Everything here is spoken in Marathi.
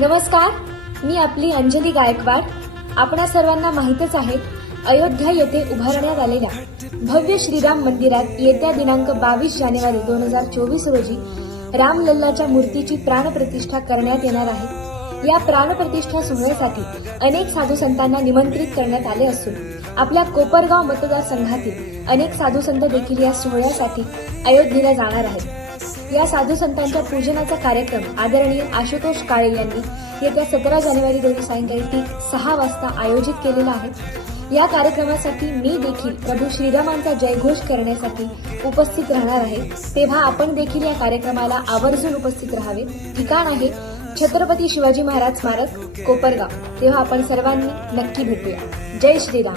नमस्कार मी आपली अंजली गायकवाड. आपणा सर्वांना माहीतच आहे अयोध्या येथे उभारण्यात आलेल्या भव्य श्रीराम मंदिरात येत्या दिनांक बावीस जानेवारी दोन हजार चोवीस रोजी रामलल्लाच्या मूर्तीची प्राणप्रतिष्ठा करण्यात येणार आहे. या प्राणप्रतिष्ठा सोहळ्यासाठी अनेक साधू संतांना निमंत्रित करण्यात आले असून आपल्या कोपरगाव मतदारसंघातील अनेक साधू संत देखील या सोहळ्यासाठी अयोध्येला जाणार आहेत. या साधू संतांच्या पूजनाचा कार्यक्रम आदरणीय आशुतोष काळे यांनी येत्या सतरा जानेवारी रोजी सायंकाळी ठीक सहा वाजता आयोजित केलेला आहे. या कार्यक्रमासाठी मी देखील प्रभू श्रीरामांचा जयघोष करण्यासाठी उपस्थित राहणार आहे. तेव्हा आपण देखील या कार्यक्रमाला आवर्जून उपस्थित राहावे. ठिकाण आहे छत्रपती शिवाजी महाराज स्मारक कोपरगाव. तेव्हा आपण सर्वांनी नक्की भेटूया. जय श्रीराम.